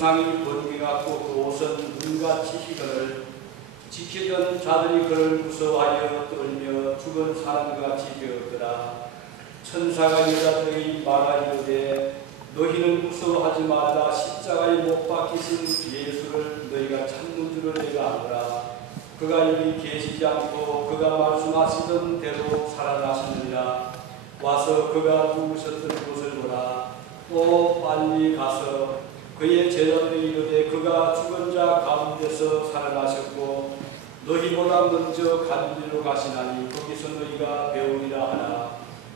형상이 번개같고 그 옷은 눈같이 희거늘 지키던 자들이 그를 무서워하여 떨며 죽은 사람같이 되었더라. 천사가 여자들에게 말하기로되 너희는 무서워하지 말라. 십자가에 못 박히신 예수를 너희가 찾는 줄을 내가 아노라. 그가 여기 계시지 않고 그가 말씀하시던 대로 살아나시느니라. 와서 그가 누우셨던 곳을 보라. 또 빨리 가서 그의 제자들에게 이르되 그가 죽은 자 가운데서 살아나셨고 너희보다 먼저 갈릴리로 가시나니 거기서 너희가 배우리라 하나.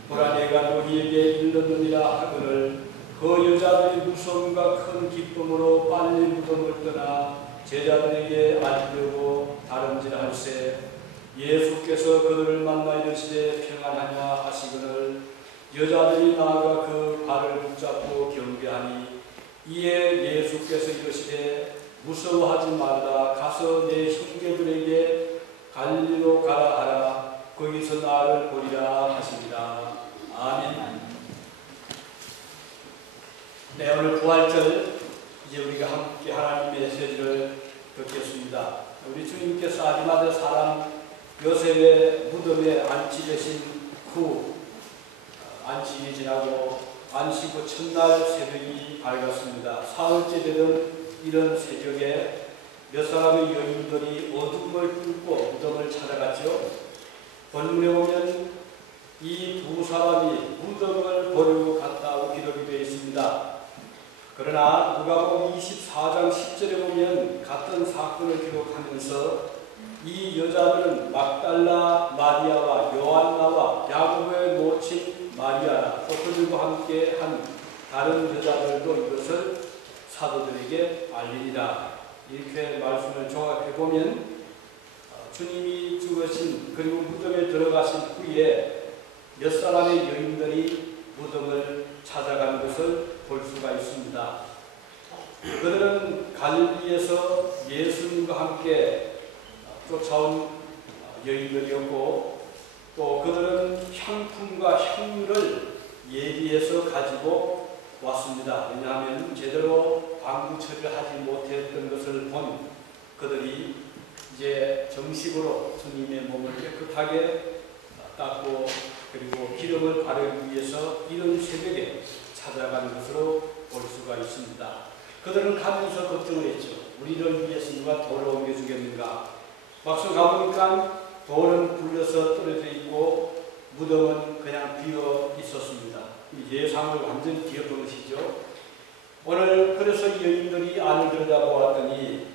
보라 내가 너희에게 일렀느니라 하거늘 그 여자들이 무서움과 큰 기쁨으로 빨리 무덤을 떠나 제자들에게 알리려고 다름질할세. 예수께서 그들을 만나 이르시되 평안하냐 하시거늘 여자들이 나아가 그 발을 붙잡고 경배하니 이에 예수께서 이르시되 무서워하지 말라. 가서 내 형제들에게 갈릴리로 가라 하라. 거기서 나를 보리라 하시니라. 아멘. 네, 오늘 부활절 이제 우리가 함께 하나님의 메시지를 듣겠습니다. 우리 주님께서 아리마대 사람 요셉의 무덤에 안치되신 후 안식이 지나고 안식 후 첫날 새벽이 밝았습니다. 사흘째 되던 이런 새벽에 몇 사람의 여인들이 어둠을 뚫고 무덤을 찾아갔죠. 본문에 보면 이 두 사람이 무덤을 보려고 갔다고 기록이 되어 있습니다. 그러나 누가복음 24장 10절에 보면 같은 사건을 기록하면서 이 여자들은 막달라 마리아와 요한나와 야고보의 모친 마리아라 또 그들과 함께 한 다른 여자들도 이것을 사도들에게 알리니라. 이렇게 말씀을 종합해보면 주님이 죽으신 그리고 무덤에 들어가신 후에 몇 사람의 여인들이 무덤을 찾아간 것을 볼 수가 있습니다. 그들은 갈릴리에서 예수님과 함께 쫓아온 여인들이었고 또 그들은 향품과 향유를 예비해서 가지고 왔습니다. 왜냐하면 제대로 방부 처리를 하지 못했던 것을 본 그들이 이제 정식으로 주님의 몸을 깨끗하게 닦고 그리고 기름을 바르기 위해서 이른 새벽에 찾아간 것으로 볼 수가 있습니다. 그들은 가면서 걱정을 했죠. 우리를 위해서 누가 돌을 옮겨주겠는가. 막상 가보니까 돌은 굴려서 떨어져 있고 무덤은 그냥 비어 있었습니다. 예상을 완전히 뒤엎은 것이죠. 오늘 그래서 여인들이 안을 들여다보았더니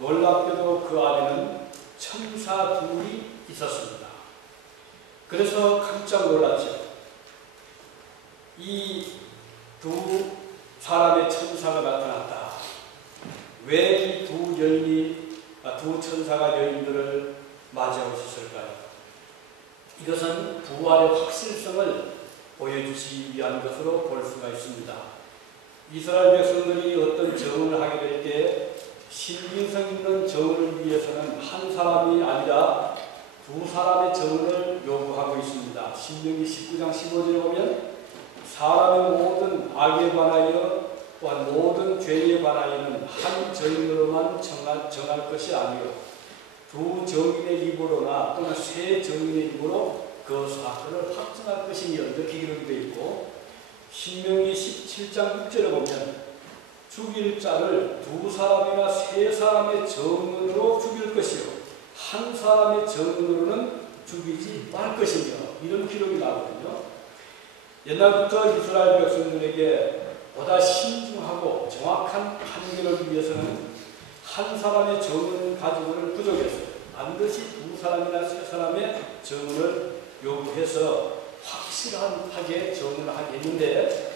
놀랍게도 그 안에는 천사 둘이 있었습니다. 그래서 깜짝 놀랐죠. 이 두 사람의 천사가 나타났다. 왜 이 두 천사가 여인들을 맞이하셨을까요? 이것은 부활의 확실성을 보여주시기 위한 것으로 볼 수가 있습니다. 이스라엘 백성들이 어떤 정을 하게 될 때 신빙성 있는 정을 위해서는 한 사람이 아니라 두 사람의 정을 요구하고 있습니다. 신명기 19장 15절에 보면 사람의 모든 악에 관하여 또한 모든 죄에 관하여는 한 정인으로만 정할 것이 아니요 두 정인의 입으로나 또는 세 정인의 입으로 그 사건을 확정할 것이니 이렇게 기록이 되어 있고 신명기 17장 6절에 보면 죽일 자를 두 사람이나 세 사람의 정은으로 죽일 것이요 한 사람의 정은으로는 죽이지 말 것이며 이런 기록이 나오거든요. 옛날부터 이스라엘 백성들에게 보다 신중하고 정확한 판결을 위해서는 한 사람의 정은 가지고는 부족했어요. 반드시 두 사람이나 세 사람의 정은을 요구해서 확실하게 정을 하게 했는데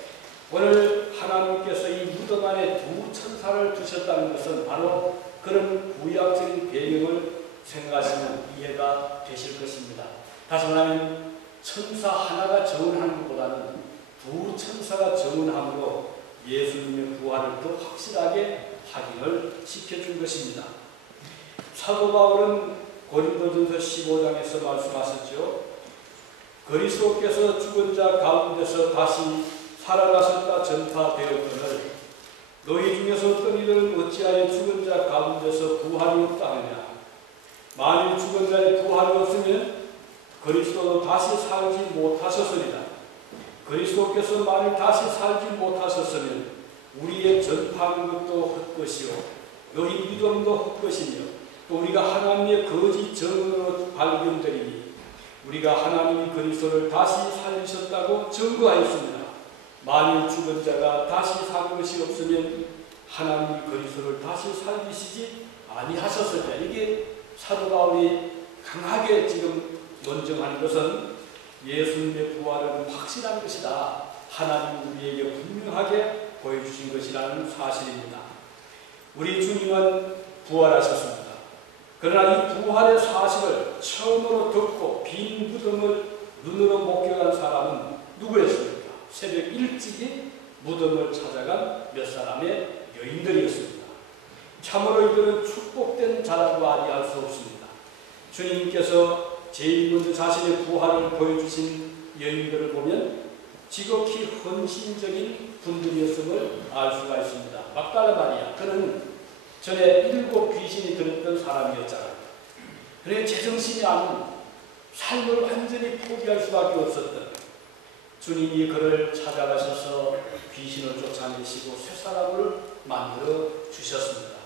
오늘 하나님께서 이 무덤 안에 두 천사를 두셨다는 것은 바로 그런 구약적인 배경을 생각하시면 이해가 되실 것입니다. 다시 말하면 천사 하나가 정언하는 것보다는 두 천사가 정언함으로 예수님의 부활을 더 확실하게 확인을 시켜준 것입니다. 사도 바울은 고린도전서 15장에서 말씀하셨죠. 그리스도께서 죽은 자 가운데서 다시 살아나셨다 전파되었거늘 너희 중에서 어떤 이들은 어찌하여 죽은 자 가운데서 부활이 없다 하느냐. 만일 죽은 자의 부활이 없으면 그리스도도 다시 살지 못하셨으리라. 그리스도께서 만일 다시 살지 못하셨으면 우리의 전파하는 것도 헛것이요 너희 믿음도 헛것이며 또 우리가 하나님의 거짓 증언으로 발견되리니 우리가 하나님이 그리스도를 다시 살리셨다고 증거하였습니다. 만일 죽은 자가 다시 산 것이 없으면 하나님이 그리스도를 다시 살리시지 아니하셨으리라. 이게 사도 바울이 강하게 지금 논증하는 것은 예수님의 부활은 확실한 것이다. 하나님이 우리에게 분명하게 보여주신 것이라는 사실입니다. 우리 주님은 부활하셨습니다. 그러나 이 부활의 사실을 처음으로 듣고 빈 무덤을 눈으로 목격한 사람은 누구였습니까? 새벽 일찍이 무덤을 찾아간 몇 사람의 여인들이었습니다. 참으로 이들은 축복된 자라고 아니할 수 없습니다. 주님께서 제일 먼저 자신의 부활을 보여주신 여인들을 보면 지극히 헌신적인 분들이었음을 알 수가 있습니다. 막달라 마리아, 그는 전에 7 귀신이 들었던 사람이었잖아요. 그래 제정신이 아닌 삶을 완전히 포기할 수밖에 없었던 주님이 그를 찾아가셔서 귀신을 쫓아내시고 새 사람을 만들어 주셨습니다.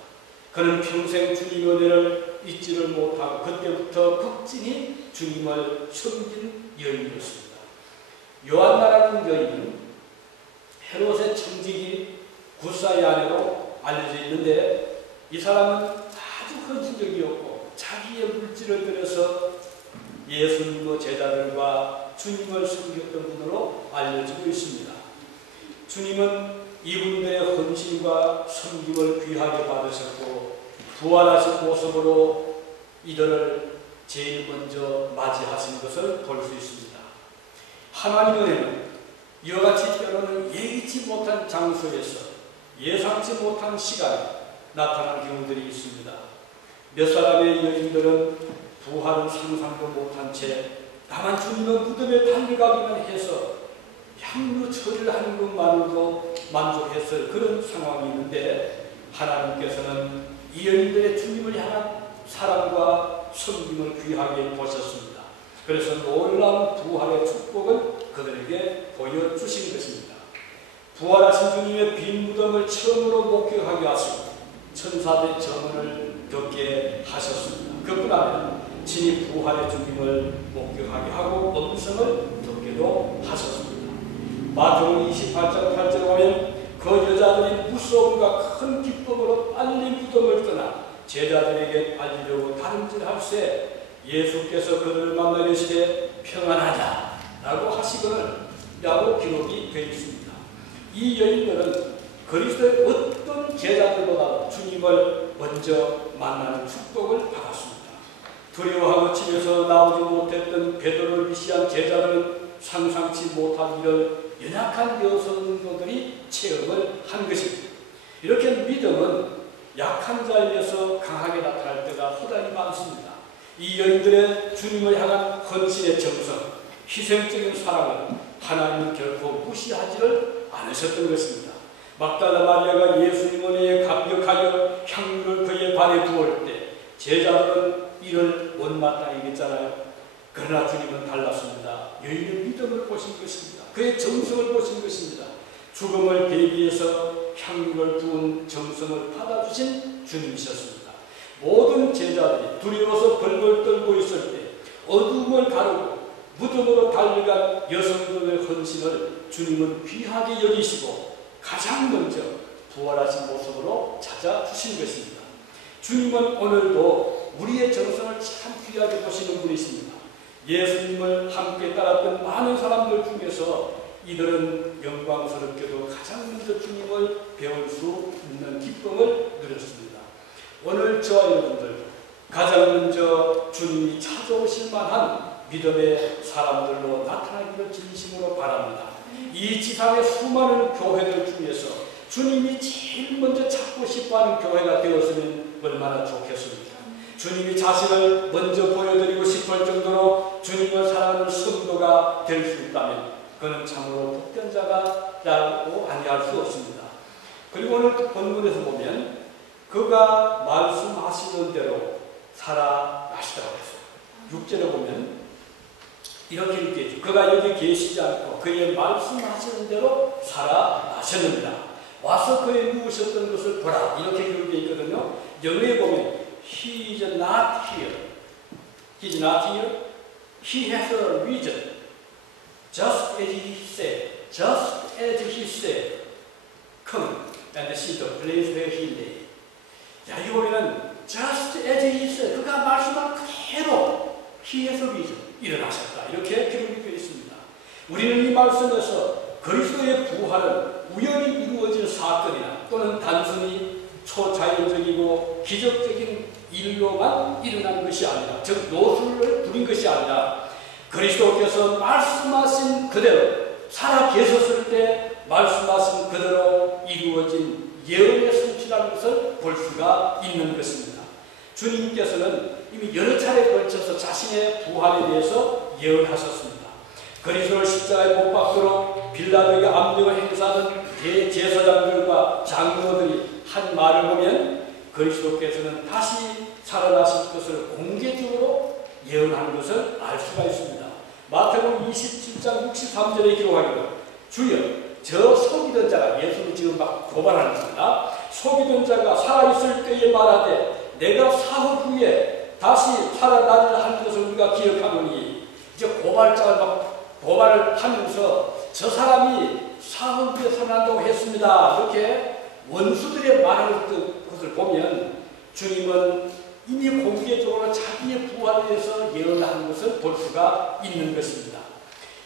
그는 평생 주님의 은혜를 잊지를 못하고 그때부터 극진히 주님을 섬긴 여인이었습니다. 요한나라는 여인은 헤롯의 청지기 구사의 아내로 알려져 있는데 이 사람은 아주 헌신적이었고 자기의 물질을 들여서 예수님의 제자들과 주님을 섬겼던 분으로 알려지고 있습니다. 주님은 이분들의 헌신과 섬김을 귀하게 받으셨고 부활하신 모습으로 이들을 제일 먼저 맞이하신 것을 볼 수 있습니다. 하나님의 은혜는 이와 같이 때로는 예기치 못한 장소에서 예상치 못한 시간에 나타난 경우들이 있습니다. 몇 사람의 여인들은 부활을 상상도 못한 채 다만 주님의 무덤에 달려가기만 해서 향유 처리를 하는 것만으로도 만족했을 그런 상황이 있는데 하나님께서는 이 여인들의 주님을 향한 사랑과 섬김을 귀하게 보셨습니다. 그래서 놀라운 부활의 축복을 그들에게 보여주신 것입니다. 부활하신 주님의 빈 무덤을 처음으로 목격하게 하시고 천사들의 증언을 듣게 하셨습니다. 그뿐 아니라 친히 부활의 주님을 목격하게 하고 음성을 듣게도 하셨습니다. 마태복음 28장 8절에 보면 그 여자들이 무서움과 큰 기쁨으로 빨리 무덤을 떠나 제자들에게 알리려고 다름질할새 예수께서 그들을 만나 이르시되 평안하자 라고 하시거늘 라고 기록이 되어 있습니다. 이 여인들은 그리스도의 어떤 제자들보다 주님을 먼저 만나는 축복을 받았습니다. 두려워하고 집에서 나오지 못했던 베드로를 위시한 제자들은 상상치 못한 이런 연약한 여성도들이 체험을 한 것입니다. 이렇게 믿음은 약한 자에게서 강하게 나타날 때가 후단히 많습니다. 이 여인들의 주님을 향한 헌신의 정성, 희생적인 사랑을 하나님은 결코 무시하지를 않으셨던 것입니다. 막달라 마리아가 예수님 은혜에 감격하여 향유를 그의 발에 부을 때 제자들은 이를 못마땅하겠잖아요. 그러나 주님은 달랐습니다. 여인의 믿음을 보신 것입니다. 그의 정성을 보신 것입니다. 죽음을 대비해서 향유를 부은 정성을 받아주신 주님이셨습니다. 모든 제자들이 두려워서 벌벌 떨고 있을 때 어둠을 가르고 무덤으로 달려간 여성들의 헌신을 주님은 귀하게 여기시고 가장 먼저 부활하신 모습으로 찾아주신 것입니다. 주님은 오늘도 우리의 정성을 참 귀하게 보시는 분이십니다. 예수님을 함께 따랐던 많은 사람들 중에서 이들은 영광스럽게도 가장 먼저 주님을 배울 수 있는 기쁨을 누렸습니다. 오늘 저와 여러분들도 가장 먼저 주님이 찾아오실 만한 믿음의 사람들로 나타나기를 진심으로 바랍니다. 이 지상의 수많은 교회들 중에서 주님이 제일 먼저 찾고 싶어하는 교회가 되었으면 얼마나 좋겠습니까? 주님이 자신을 먼저 보여드리고 싶을 정도로 주님을 사랑하는 성도가 될 수 있다면 그는 참으로 복된 자가라고 아니할 수 없습니다. 그리고 오늘 본문에서 보면 그가 말씀하시는 대로 살아나시더라고 했어요. 6절에 보면 이렇게 읽겠죠. 그가 여기 계시지 않고 그의 말씀하시는 대로 살아나셨느니라. 와서 그의 누우셨던 것을 보라. 이렇게 기록되어 있거든요. 영어에 보면 He is not here. He is not here. He has a reason. Just as he said. Just as he said. Come and see the place where he lay. 자, 이 보면은 just as he said. 그가 말씀한 그대로 He has a reason. 일어나셨다. 이렇게 기록이 되어 있습니다. 우리는 이 말씀에서 그리스도의 부활은 우연히 이루어진 사건이나 또는 단순히 초자연적이고 기적적인 일로만 일어난 것이 아니라, 즉 노술을 부린 것이 아니라 그리스도께서 말씀하신 그대로 살아 계셨을 때 말씀하신 그대로 이루어진 예언의 성취라는 것을 볼 수가 있는 것입니다. 주님께서는 이미 여러 차례에 걸쳐서 자신의 부활에 대해서 예언하셨습니다. 그리스도를 십자가에 못 박도록 빌라도에게 압력을 행사하는 대제사장들과 장로들이 한 말을 보면 그리스도께서는 다시 살아나실 것을 공개적으로 예언하는 것을 알 수가 있습니다. 마태복음 27장 63절에 기록하기로 주여 저 속이던 자가, 예수는 지금 막 고발하는 겁니다. 속이던 자가 살아있을 때에 말하되 내가 사흘 후에 다시 살아나리라 하는 것을 우리가 기억하노니, 이제 고발자가 막 고발을 하면서 저 사람이 사흘 후에 살아난다고 했습니다. 이렇게 원수들의 말하는 것을 보면 주님은 이미 공개적으로 자기의 부활에 대해서 예언하는 것을 볼 수가 있는 것입니다.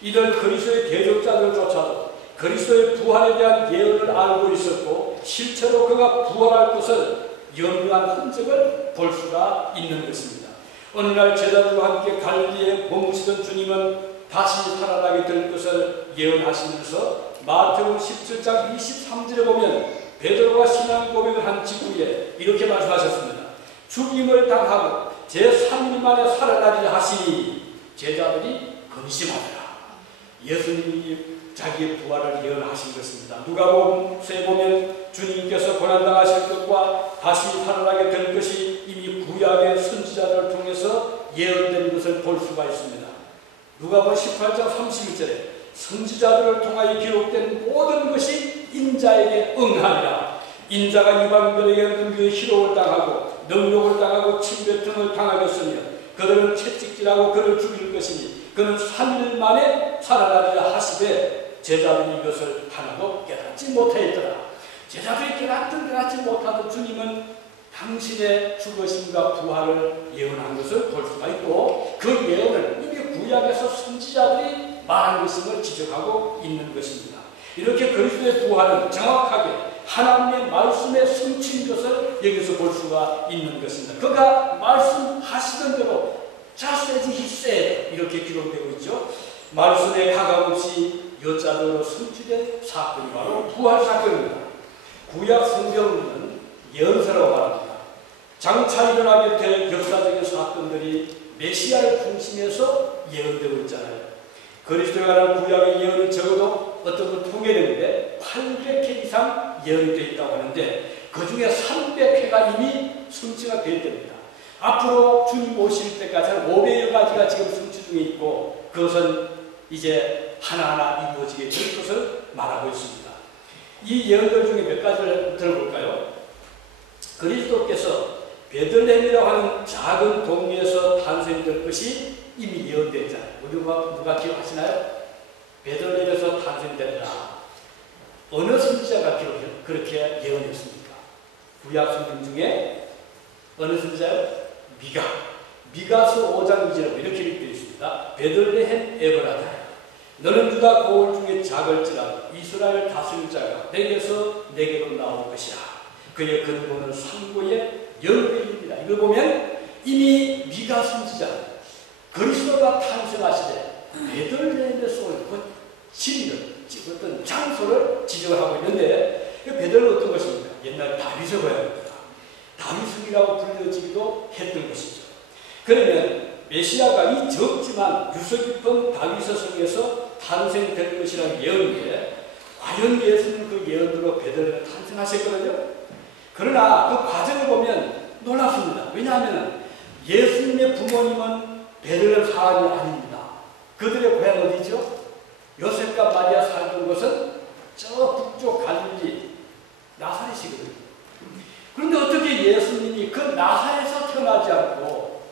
이들 그리스도의 대적자들조차도 그리스도의 부활에 대한 예언을 알고 있었고 실제로 그가 부활할 것을 연구한 흔적을 볼 수가 있는 것입니다. 어느 날 제자들과 함께 갈릴리에 머무시던 주님은 다시 살아나게 될 것을 예언하시면서 마태복음 17장 23절에 보면 베드로가 신앙 고백을 한 직후에 이렇게 말씀하셨습니다. 죽임을 당하고 제3일 만에 살아나리라 하시니 제자들이 근심하더라. 예수님이 자기의 부활을 예언하신 것입니다. 누가복음서에 보면 주님께서 고난당하실 것과 다시 살아나게 될 것이 이미 구약의 선지자들을 통해서 예언된 것을 볼 수가 있습니다. 누가복음 18장 31절에 선지자들을 통하여 기록된 모든 것이 인자에게 응하리라. 인자가 이방인들에게 은근히 희롱을 당하고 능욕을 당하고 침뱉음을 당하겠으며 그들은 채찍질하고 그를 죽일 것이니 그는 3일 만에 살아나리라 하시되 제자들이 이것을 하나도 깨닫지 못하였더라. 제자들이 깨닫지 못하던 주님은 당신의 죽으심과 부활을 예언한 것을 볼 수가 있고 그 예언을 이미 구약에서 선지자들이 말한 것임을 지적하고 있는 것입니다. 이렇게 그리스도의 부활은 정확하게 하나님의 말씀에 성취인 것을 여기서 볼 수가 있는 것입니다. 그가 말씀하시던 대로 just as he said 이렇게 기록되고 있죠. 말씀에 가감없이 여자적으로 성취된 사건이 바로 부활 사건입니다. 구약 성경은 예언서라고 말합니다. 장차 일어나게 될 역사적인 사건들이 메시아의 중심에서 예언되고 있잖아요. 그리스도에 관한 구약의 예언은 적어도 어떤 걸 통해내는데 800회 이상 예언이 되어 있다고 하는데 그 중에 300회가 이미 성취가 되었답니다. 앞으로 주님 오실 때까지 한 500여 가지가 지금 성취 중에 있고 그것은 이제 하나하나 이루어지게 될 것을 말하고 있습니다. 이 예언들 중에 몇 가지를 들어볼까요? 그리스도께서 베들레헴이라고 하는 작은 동네에서 탄생될 것이 이미 예언됐잖아요. 누가 기억하시나요? 베들레헴에서 탄생된다. 어느 선지자가 그렇게 예언했습니까? 구약 성경 중에 어느 선지자요? 미가서 5장 2절에 이렇게 되어 있습니다. 베들레헴 에브라다. 너는 유다 고을 중에 작을지라도 이스라엘 다스릴 자가 내게서 내게로 나올 것이라. 그의 근본은 상고의 열매입니다. 이걸 보면 이미 미가 선지자 그리스도가 탄생하시되 베들레헴에서 올 그 지리를 어떤 장소를 지적을 하고 있는데 베들레헴은 어떤 것입니까? 옛날 다윗의 고향입니다. 다윗성이라고 불려지기도 했던 것이죠. 그러면 메시아가 이 적지만 유서 깊은 다윗의 성에서 탄생될 것이라는 예언인데 과연 예수님은 그 예언대로 베들레헴에 탄생하셨거든요. 그러나 그 과정을 보면 놀랍습니다. 왜냐하면 예수님의 부모님은 베들레헴 사람이 아닙니다. 그들의 고향 어디죠? 요셉과 마리아 살던 곳은 저 북쪽 갈릴리 나사렛이거든요. 그런데 어떻게 예수님이 그 나사렛에서 태어나지 않고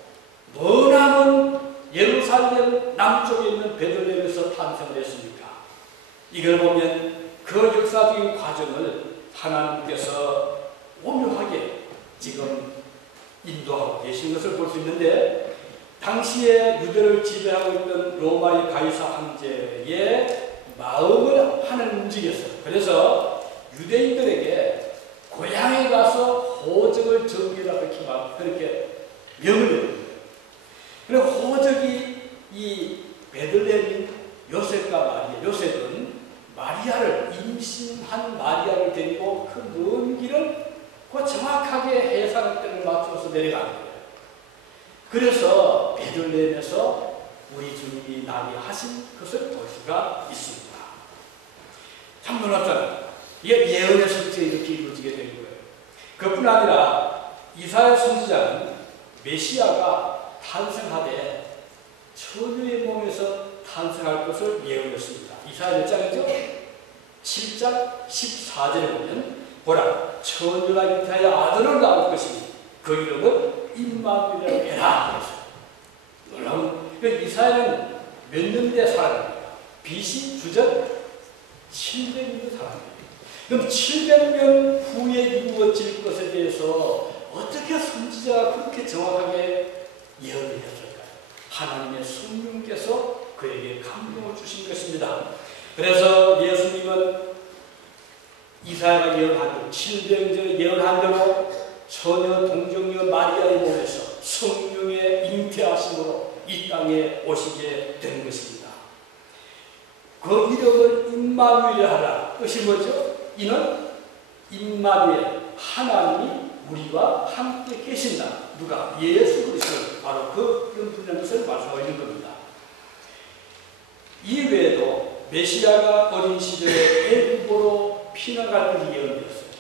머나먼 예루살렘 남쪽에 있는 베들레헴에서 탄생을 했습니까? 이걸 보면 그 역사적인 과정을 하나님께서 오묘하게 지금 인도하고 계신 것을 볼 수 있는데, 당시에 유대를 지배하고 있던 로마의 가이사 황제의 마음을 하나님 움직였어요. 그래서 유대인들에게 고향에 가서 호적을 정리하라 그렇게 명을 내립니다. 그래서 호적이 이 베들레헴인 요셉과 마리아, 요셉은 마리아를, 임신한 마리아를 데리고 그 먼 길을 그 정확하게 해상의 때를 맞춰서 내려가는 거예요. 그래서 베들레헴에서 우리 주님이 나게 하신 것을 볼 수가 있습니다. 참 놀랍잖아요. 이게 예언의 성취에 이렇게 이루어지게 된 거예요. 그뿐 아니라 이사야 선지자는 메시아가 탄생하되 처녀의 몸에서 탄생할 것을 예언했습니다. 이사야 몇 장이죠? 7장 14절에 보면 보라, 처녀가 잉태하여 아들을 낳을 것이니 그 이름은 임마누엘이라고 해라. 놀라운, 이사야는 몇 년대 사람입니까? BC 주전 700년 사람입니다. 그럼 700년 후에 이루어질 것에 대해서 어떻게 선지자가 그렇게 정확하게 예언을 했을까요? 하나님의 성령께서 그에게 감동을 주신 것입니다. 그래서 예수님은 이사야가 예언한 대로 700년 전에 예언한 대로 처녀 동정녀 마리아의 몸에서 성령의 잉태하심으로 이 땅에 오시게 된 것입니다. 그 이름을 임마누엘이라 하라. 뜻이 뭐죠? 이는 임마누엘, 하나님이 우리와 함께 계신다. 누가? 예수 그리스도, 바로 그 이름 부르는 것을 말씀하고 있는 겁니다. 이 외에도 메시아가 어린 시절에 애굽으로 피난갈 것이 예언되었어요.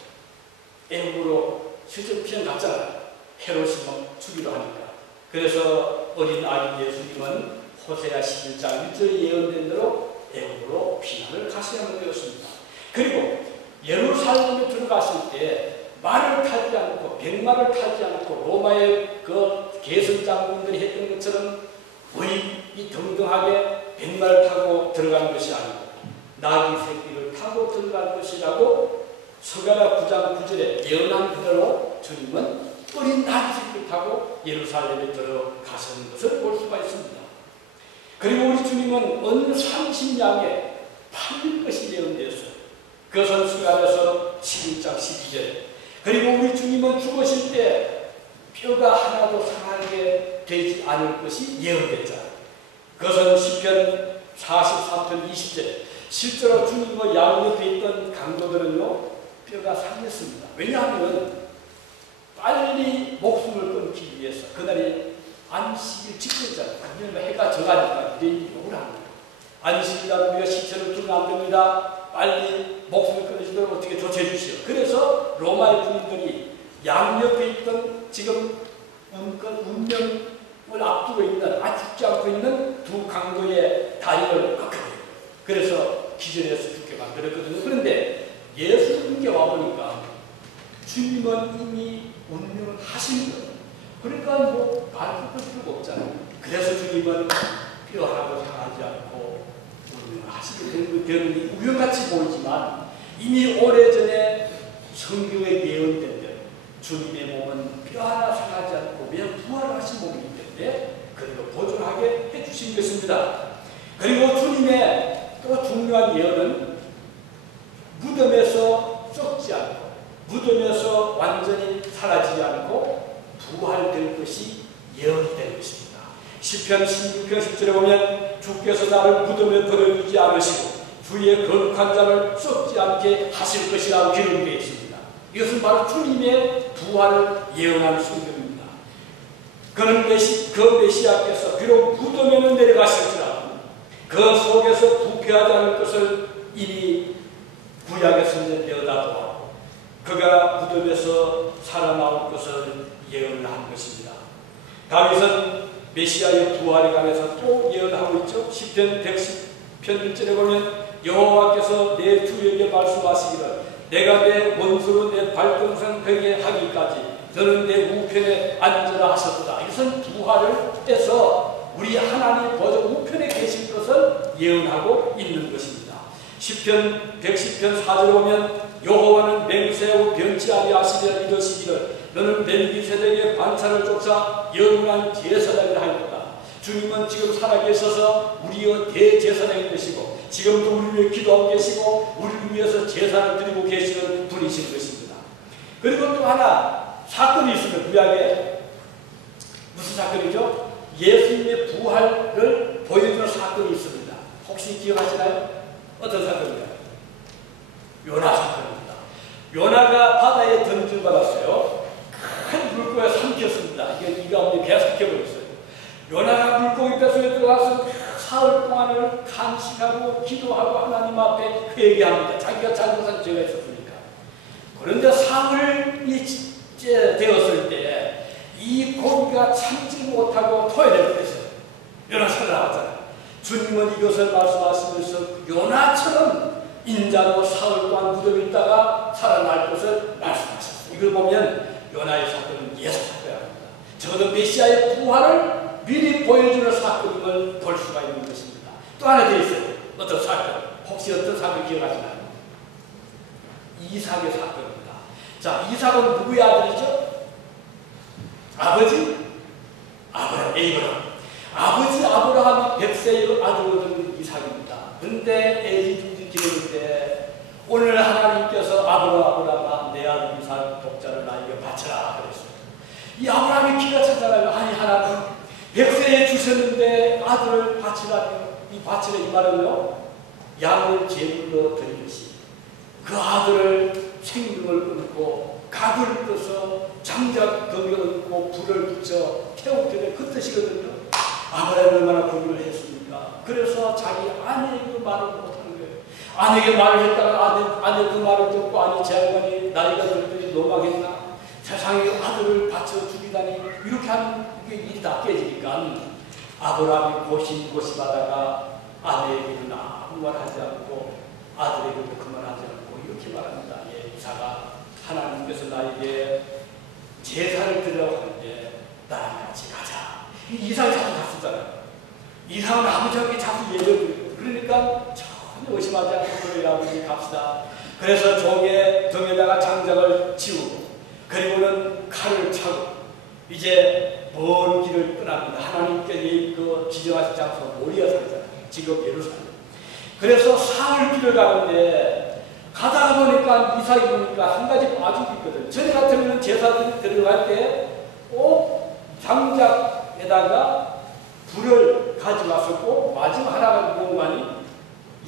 애굽으로 실제 피난 갔잖아요. 헤롯이 죽이려 하니까. 그래서 어린 아기 예수님은 호세아 11장 1절에 예언된 대로 애굽으로 피난을 가셔야만 되었습니다. 그리고 예루살렘에 들어가실 때 말을 타지 않고 백마를 타지 않고 로마의 그 개선 장군들이 했던 것처럼 거의 등등하게 백마를 타고 들어가는 것이 아니고 나귀 새끼를 타고 들어갈 것이라고 서가랴 9장 9절에 예언한 그대로 주님은 어린 나귀 새끼를 타고 예루살렘에 들어가시는 것을 볼 수가 있습니다. 그리고 우리 주님은 어느 30양에 팔릴 것이 예언되었어요. 그것은 서가랴서 11장 12절. 그리고 우리 주님은 죽으실 때 뼈가 하나도 상하게 되지 않을 것이 예언됐잖아요. 그것은 시편 43편 20절. 실제로 주님과 양옆에 있던 강도들은요, 뼈가 상했습니다. 왜냐하면 빨리 목숨을 끊기 위해서 그날이 안식일 직전이잖아요. 그날 해가 져가니까 유대인이 욕을 합니다. 안식일날 우리가 시체를 두면 안 됩니다. 빨리 목숨을 끊으시도록 어떻게 조치해 주시오. 그래서 로마의 군인들이 양옆에 있던 지금 운명을 앞두고 있는, 죽지 않고 있는 두 강도의 다리를 꺾어버려요. 그래서 기절해서 죽게 만들었거든요. 그런데 예수님께 와보니까 주님은 이미 운명을 하신 거예요. 그러니까 말 꺾을 필요가 없잖아요. 그래서 주님은 뼈 하나도 상하지 않고 운명을 하시게 되는 게 우연같이 보이지만 이미 오래전에 성경에 예언된 대로 주님의 몸은 뼈 하나 상하지 않고 그냥 부활하신 몸이기 때문에 그리고 보존하게 해주신 것입니다. 그리고 주님의 또 중요한 예언은 무덤에서 썩지 않고 무덤에서 완전히 사라지지 않고 부활될 것이 예언된 것입니다. 시편 16편 10절에 보면 주께서 나를 무덤에 버려두지 않으시고 주의 거룩한 자를 썩지 않게 하실 것이라고 기록되어 있습니다. 이것은 바로 주님의 부활을 예언하는 성경입니다. 그는 그 메시아께서 비록 무덤에는 내려가실지라도 그 속에서 부패하지 않을 것을 이미 다윗은 메시아의 부활에 관해서 또 예언하고 있죠. 시편 110편 1절에 보면 여호와께서 내 주에게 말씀하시기를 내가 내 원수로 내 발등상 벽에 하기까지 너는 내 우편에 앉으라 하셨도다. 이것은 부활을 해서 우리 하나님 보좌 우편에 계실 것을 예언하고 있는 것입니다. 시편 110편 4절에 보면 여호와는 맹세하고 변치 아니하시리라 이르시기를 너는 멜기세덱의 반차를 쫓아 영원한 제사장이라 하였도다. 주님은 지금 살아계셔서 우리의 대제사장이 되시고 지금도 우리를 위해 기도하고 계시고 우리를 위해서 제사를 드리고 계시는 분이신 것입니다. 그리고 또 하나 사건이 있습니다. 구약에 무슨 사건이죠? 예수님의 부활을 보여주는 사건이 있습니다. 혹시 기억하시나요? 어떤 사건인가요? 요나 사건입니다. 요나가 바다에 던질받았어요. 큰 물고기가 삼켰습니다. 이가 없는 배가 삼켜버렸어요. 요나가 물고기 뱃속에 들어가서 사흘 동안을 간식하고 기도하고 하나님 앞에 회개합니다. 자기가 잘못한 죄가 있었으니까. 그런데 사흘이 되었을 때 이 고기가 참지 못하고 토해낼 때 요나 살아나왔잖아요. 주님은 이것을 말씀하시면서 요나처럼 인자도 사흘 동안 무덤에 있다가 살아날 것을 말씀하셨어요. 이걸 보면 요나의 사건은 예수 사건입니다. 적어도 메시아의 부활을 미리 보여주는 사건임을 볼 수가 있는 것입니다. 또 하나 더 있어요. 어떤 사건? 혹시 어떤 사건 기억하시나요? 이삭의 사건입니다. 자, 이삭은 누구의 아들이죠? 아버지? 아브라함, 에이브라함. 아버지 아브라함이 백세의 아들이던 이삭입니다. 근데 애기 기를 때 오늘 하나님께서 아브라함아 내 아들 이삭 독자를 나에게 바쳐라 그랬어요. 이 아브라함이 기가 차잖아요. 아니 하나님 백세에 주셨는데 아들을 바치라니 이 바치라 이 말은요 양을 제물로 드리듯이 그 아들을 생명을 끊고 각을 떠서 장작더미에 얹고 불을 붙여 태우게 그 뜻이거든요. 아브라함이 얼마나 고민을 했습니까? 그래서 자기 아내에게 말을 못하는 거예요. 아내에게 말을 했다가 아내 그 말을 듣고 아니 제 할머니 나이가 들더니 노망했나? 세상에 아들을 바쳐 죽이다니 이렇게 하면 이게 일이 다 깨지니까 아브라함이 고심고심하다가 아내에게는 아무 말 하지 않고 아들에게도 그 말 하지 않고 이렇게 말합니다. 예, 이삭아 하나님께서 나에게 제사를 드리라고 하는데 나랑 같이 가자. 이삭이 자꾸 갔었잖아요. 이삭은 아버지에게 자꾸 예배를 그러니까 전혀 의심하지 않고 그래 아버지 갑시다. 그래서 종의 등에다가 장작을 지우고 그리고는 칼을 차고 이제 먼 길을 떠납니다. 하나님께 그 지정하신 장소 모리아 산이잖아요. 지금 예루살렘. 그래서 사흘 길을 가는데 가다가 보니까 이삭이 보니까 한 가지 빠지고 있거든. 전에 같으면 제사들이 들어갈 때 꼭 장작에다가 불을 가져가서 꼭 마지막 하나가 뭔가니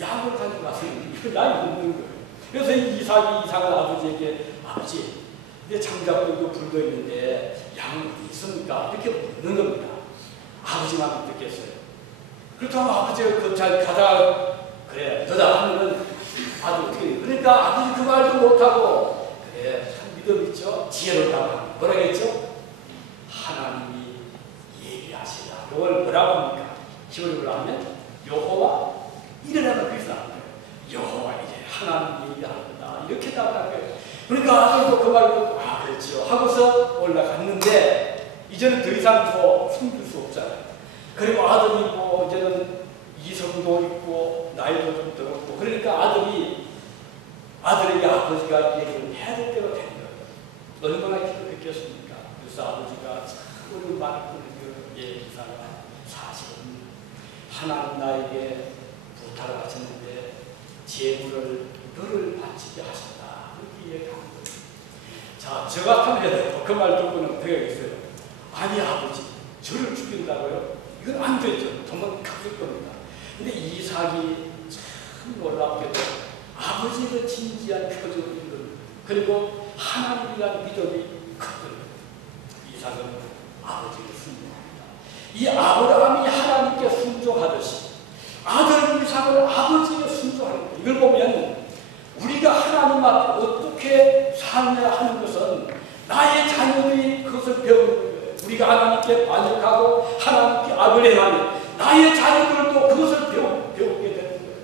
양을 가져가서 이걸 나이 먹는 거예요. 그래서 이삭은 아버지에게 아버지 이제 장작도 있고 불도 있는데 양은 어디 있습니까? 이렇게 묻는 겁니다. 아버지만 듣겠어요. 그렇다면 아버지가 그 잘 가다가 그래 너다 하면은 아주 어떻게 돼? 그러니까 아버지 그 말도 못하고 그래 참 믿음 있죠? 지혜롭다고 뭐라겠죠? 하나님이 얘기하시라. 이걸 뭐라고 합니까? 히브리어로 하면 여호와 이래라는 뜻이 나온 거예요. 여호와 이래 하나님 얘기한다. 이렇게 나온 거예요. 그러니까 아들도 그 말을 듣고 아 그렇죠 하고서 올라갔는데 이제는 더 이상 뭐 숨길 수 없잖아요. 그리고 아들이 뭐 이제는 이성도 있고 나이도 좀 들었고 그러니까 아들에게 아버지가 얘기를 해야 될 때가 된 거예요. 얼마나 기도했겠습니까? 그래서 아버지가 참 말을 끊는 예 이삭아 사실은 하나님 나에게 부탁을 하셨는데 제물을 너를 바치게 하셨다. 이렇게 얘기하는 거예요. 자, 저 같으면 그 말 듣고는 어떻게 하겠어요? 아니 아버지 저를 죽인다고요? 이건 안 되죠. 정말 갚을 겁니다. 근데 이삭이 참 놀랍게도 아버지의 진지한 표정을 읽는 그리고 하나님이라는 믿음이 컸거든요. 이삭은 아버지를 순종합니다. 이 아브라함이 하나님께 순종하듯이 아들 이삭을 아버지에 순종하는 거예요. 이걸 보면 우리가 하나님 앞에 어떻게 살아야 하는 것은 나의 자녀들이 그것을 배우는 거예요. 우리가 하나님께 반역하고 하나님께 악을 행하면 나의 자녀들도 그것을 배우게 되는 거예요.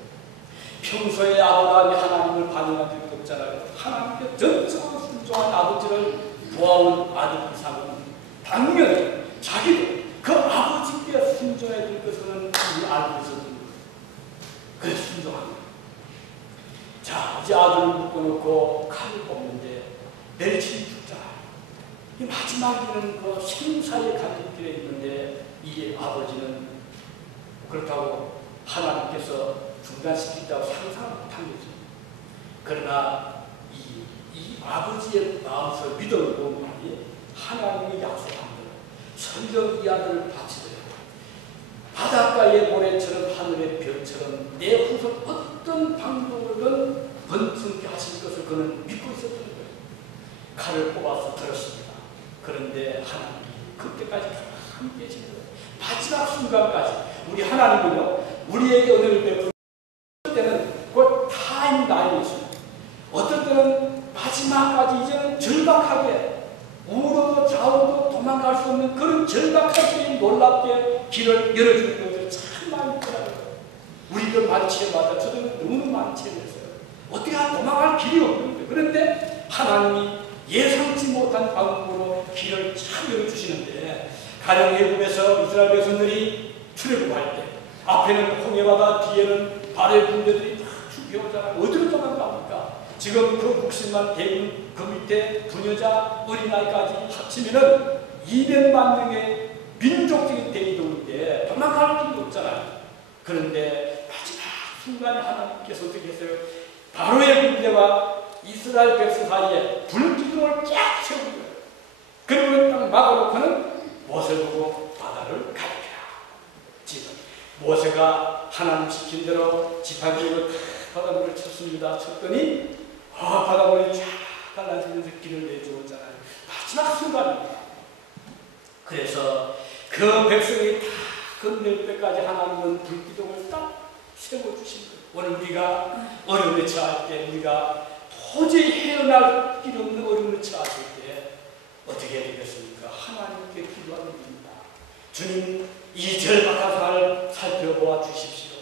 평소에 아브라함이 하나님을 반역한 적이 없잖아요. 하나님께 전적으로 순종한 아버지를 도와온 아들 이삭은 당연히 자기도 그 아버지께 순종해야 될 것은 이미 알고 있었던 거예요. 그래서 순종합니다. 자, 이제 아들을 묶어놓고 칼을 뽑는데 내리치는 죽잖아요. 이 마지막에는 그 생사의 갈림길에 있는데 이 아버지는 그렇다고 하나님께서 중단시킨다고 상상을 못한 거죠. 그러나 이 아버지의 마음속 믿음을 보면 하나님이 약속한 대로 선정 이 아들을 바치더라도 바닷가의 모래처럼 하늘의 별처럼 내 후손 어떤 방법으로든 번성케 하실 것을 그는 믿고 있었던 거예요. 칼을 뽑아서 들었습니다. 그런데 하나님이 그때까지 함께 계신 거예요. 마지막 순간까지 우리 하나님은요, 우리에게 은혜를 베푸는 때는 그 타임 라인이 있어요. 어떨 때는 마지막까지 이제는 절박하게 우로도 좌우도 도망갈 수 없는 그런 절박하게 놀랍게 길을 열어주는 것들 참 많이 있더라고요. 우리들 많이 체험하다 저도 너무 많이 체험했어요. 어떻게 도망갈 길이 없는 거예요. 그런데 하나님이 예상치 못한 방법으로 길을 참 열어주시는데, 가령 애굽에서 이스라엘 백성들이 출애굽할 때 앞에는 홍해바다, 뒤에는 바로의 군대들이 다 죽여오잖아요. 어디로 도망갑니까? 지금 그 60만 대군 그 밑에 부녀자 어린아이까지 합치면은 200만 명의 민족적인 대이동인데 도망갈 길이 없잖아요. 그런데 마지막 순간에 하나님께서 어떻게 했어요? 바로의 군대와 이스라엘 백성 사이에 불기둥을 쫙 세운 거예요. 그리고 딱 막아놓고는 모세를 보고 바다를 가리켜라. 지금 모세가 하나님 시킨 대로 지팡이로 바닷물을 쳤습니다. 쳤더니 바닷물이 쫙 갈라지면서 길을 내주었잖아요. 마지막 순간입니다. 그래서 그 백성이 다 건널 때까지 하나님은 불기둥을 딱 세워주신 거예요. 오늘 우리가 어려움에 처할 때, 우리가 도저히 헤어날 길 없는 어려움에 처했을 때 어떻게 해야 되겠습니까? 하나님께 기도하는 겁니다. 주님, 이 절박한 상황을 살펴보아 주십시오.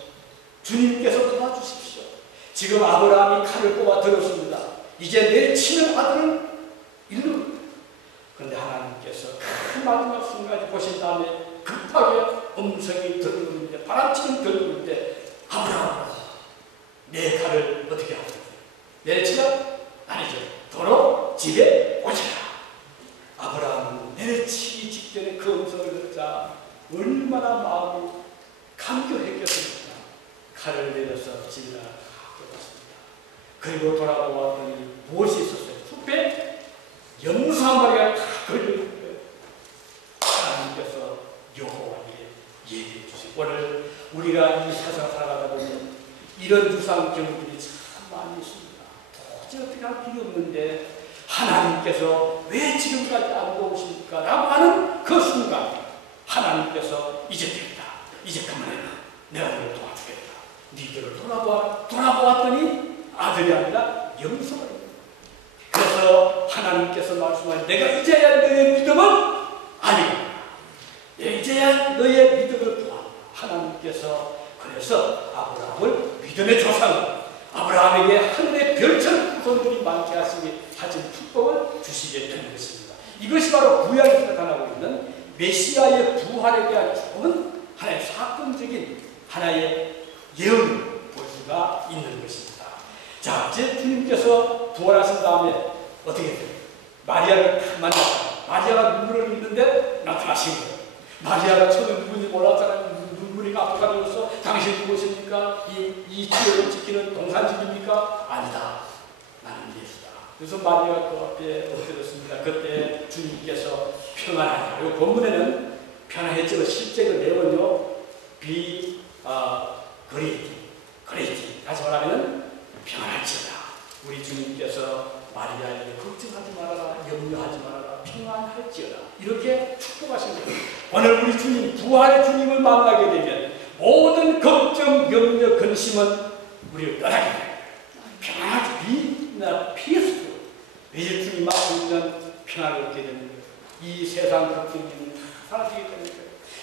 주님께서 도와주십시오. 지금 아브라함이 칼을 뽑아 들었습니다. 이제 내치는 아들은 잃는. 그런데 하나님께서 그 마지막 순간에 보신 다음에 급하게 음성이 들리는데, 바람치는 들리는데, 아브라함, 내 칼을 어떻게 하겠어요? 내치라? 아니죠. 도로 집에 오시라. 아브라함은 내치기 직전에 그 음성을 듣자 얼마나 마음이 감격했겠습니까? 칼을 내려서 집에 가져갔습니다. 그리고 돌아보았더니 무엇이 있었어요? 숲에 염소 한 마리가 다 걸려있는 거예요. 하나님께서 여호와에게 얘기해 주시고, 오늘 우리가 이 세상 살아가다 보면 이런 유사한 경우들이 참 많이 있습니다. 도저히 어떻게 할 길이 없는데 하나님께서 왜 지금까지 안 도우십니까? 라고 하는 그 순간 하나님께서 이제 됐다. 이제 그만해라. 내가 너를 도와주겠다. 니들을 돌아보았더니 아들이 아니라 염소가 있는 거예요. 그래서 하나님께서 말씀하신, 내가 이제야 너의 믿음은 아니고 이제야 너의 믿음을 도와. 하나님께서 그래서 아브라함을 믿음의 조상, 아브라함에게 하늘의 별처럼 후손들이 많게 하신 축복을 주시게 되는 것입니다. 이것이 바로 구약에서 나타나고 있는 메시아의 부활에 대한 축복은 하나의 사건적인 하나의 예언을 볼 수가 있는 것입니다. 자, 이제 주님께서 부활하신 다음에 어떻게 돼요? 마리아를 딱 만났다. 마리아가 눈물을 흘리는데 나타나신 거예요. 마리아가 처음에 누군지 몰랐잖아요. 눈물이 앞서가면서 당신 누구십니까? 이 지역을 지키는 동산직입니까? 아니다. 나는 예수다. 그래서 마리아가 그 앞에 엎드렸습니다. 그때 주님께서 평안하냐. 이 본문에는 평안했지만 실제 그 내용은요, 그레이티. 다시 말하면 평안할지어다. 우리 주님께서 마리아에게 걱정하지 말아라, 염려하지 말아라, 평안할지어다. 이렇게 축복하신 거예요. 오늘 우리 주님, 부활의 주님을 만나게 되면 모든 걱정, 염려, 근심은 우리를 떠나게 돼요. 평안하지, peaceful. 매일 주님 앞에 있는 평안을 얻게 되는 거예요. 이 세상 걱정이 사라지게 됩니다.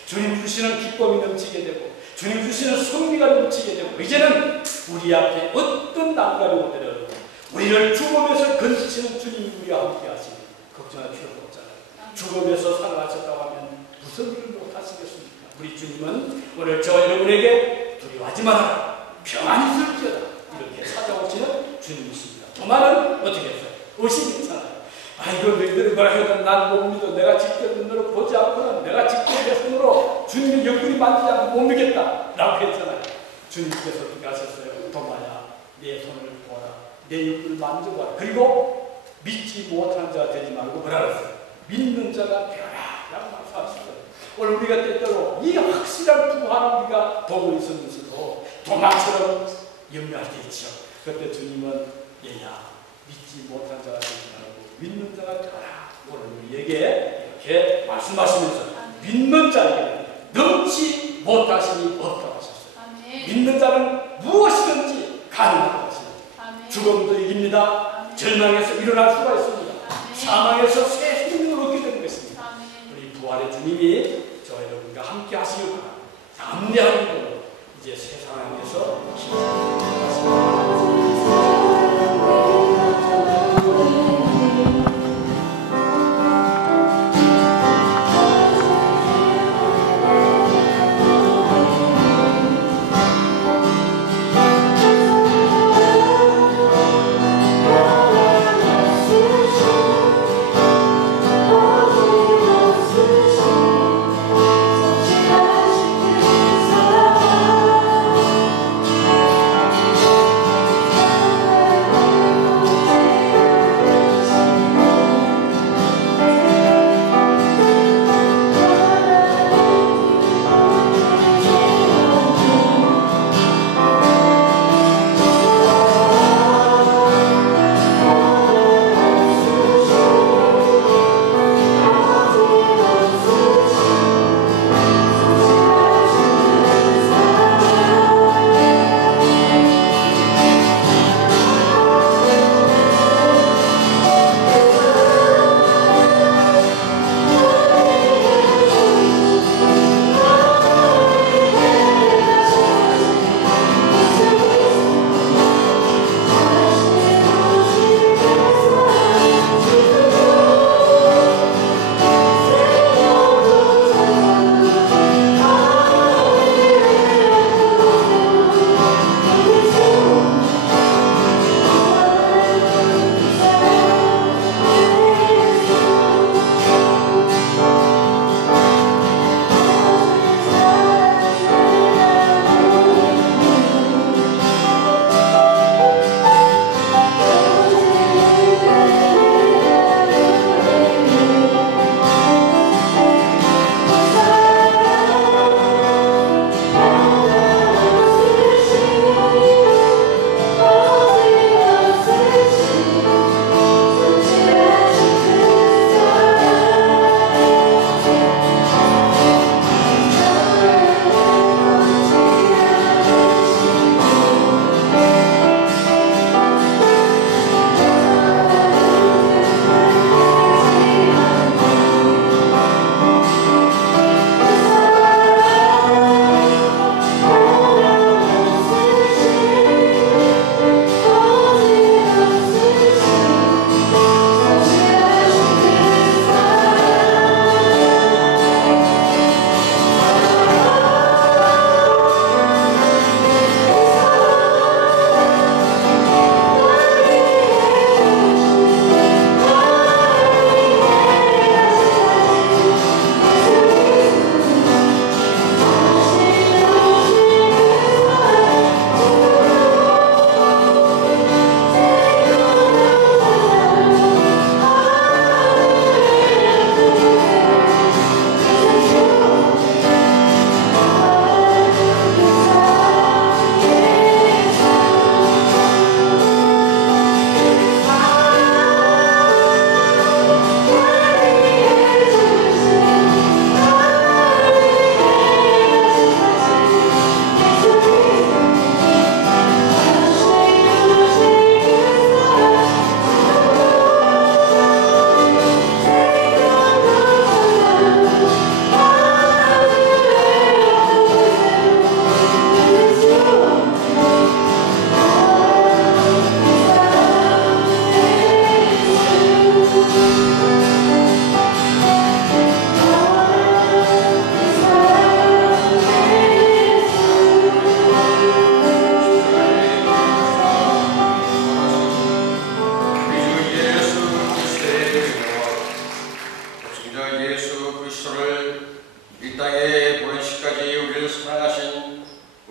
주님 주시는 기쁨이 넘치게 되고 주님 주시는 승리가 넘치게 되고 이제는 우리 앞에 어떤 난관이 오더라도 우리를 죽음에서 건지시는 주님이 우리와 함께 하시니 걱정할 필요가 없잖아요. 죽음에서 살아나셨다고 하면 무슨 일을 못하시겠습니까? 우리 주님은 오늘 저 여러분에게 두려워하지 마라, 평안히 있을지어다 이렇게 찾아오시는 주님이십니다. 도마는 어떻게 했어요? 의심했잖아요. 아이고 너희들이 뭐라 해도 난 못 믿어. 내가 직접 눈으로 보지 않고는 내가 직접 내 손으로 주님의 옆구리 만지지 않고 못 믿겠다 라고 했잖아요. 주님께서 어떻게 하셨어요? 도마야 내 손을 보아라, 내 옆구리를 만져봐라. 그리고 믿지 못한 자가 되지 말고 뭐라 그랬어요? 믿는 자가 되어라 라고 말씀하셨어요. 오늘 우리가 때때로 이 확실한 부활을 우리가 보고 있으면서도 도마처럼 염려할 때 있죠. 그때 주님은 얘야 믿지 못한 자가 되지 말고 믿는 자가 되어라. 오늘 우리에게 이렇게 말씀하시면서 믿는 자에게 넘지 못하심이 없다고 하셨어요. 믿는 자는 무엇이든지 가능하다고 하십니다. 죽음도 이깁니다. 절망에서 일어날 수가 있습니다. 사망에서 새 생명을 얻게 되는 것입니다. 우리 부활의 주님이 저 여러분과 함께 하시길 바랍니다. 담대한 믿음으로 이제 세상 앞에서 기도하십니다. Thank you.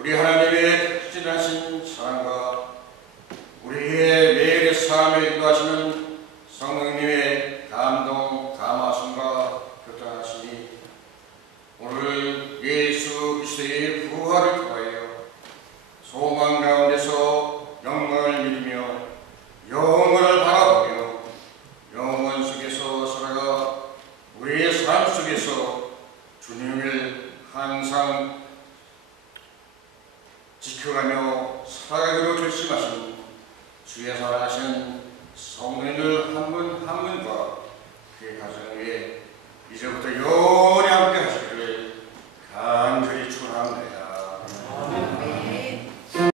우리 하나님의 특진하신 사랑과 우리의 매일의 삶을 인도하시는 성령님의 감동, 감화심과 교통하시니 오늘 예수 그리스도의 부활을 통하여 소망 가운데서 영광을 누리며 영원을 바라보며 영원 속에서 살아가 우리의 삶 속에서 주님을 항상 지켜가며 살아가기로 결심하신 주의 사랑하신 성도님들 한 분 한 분과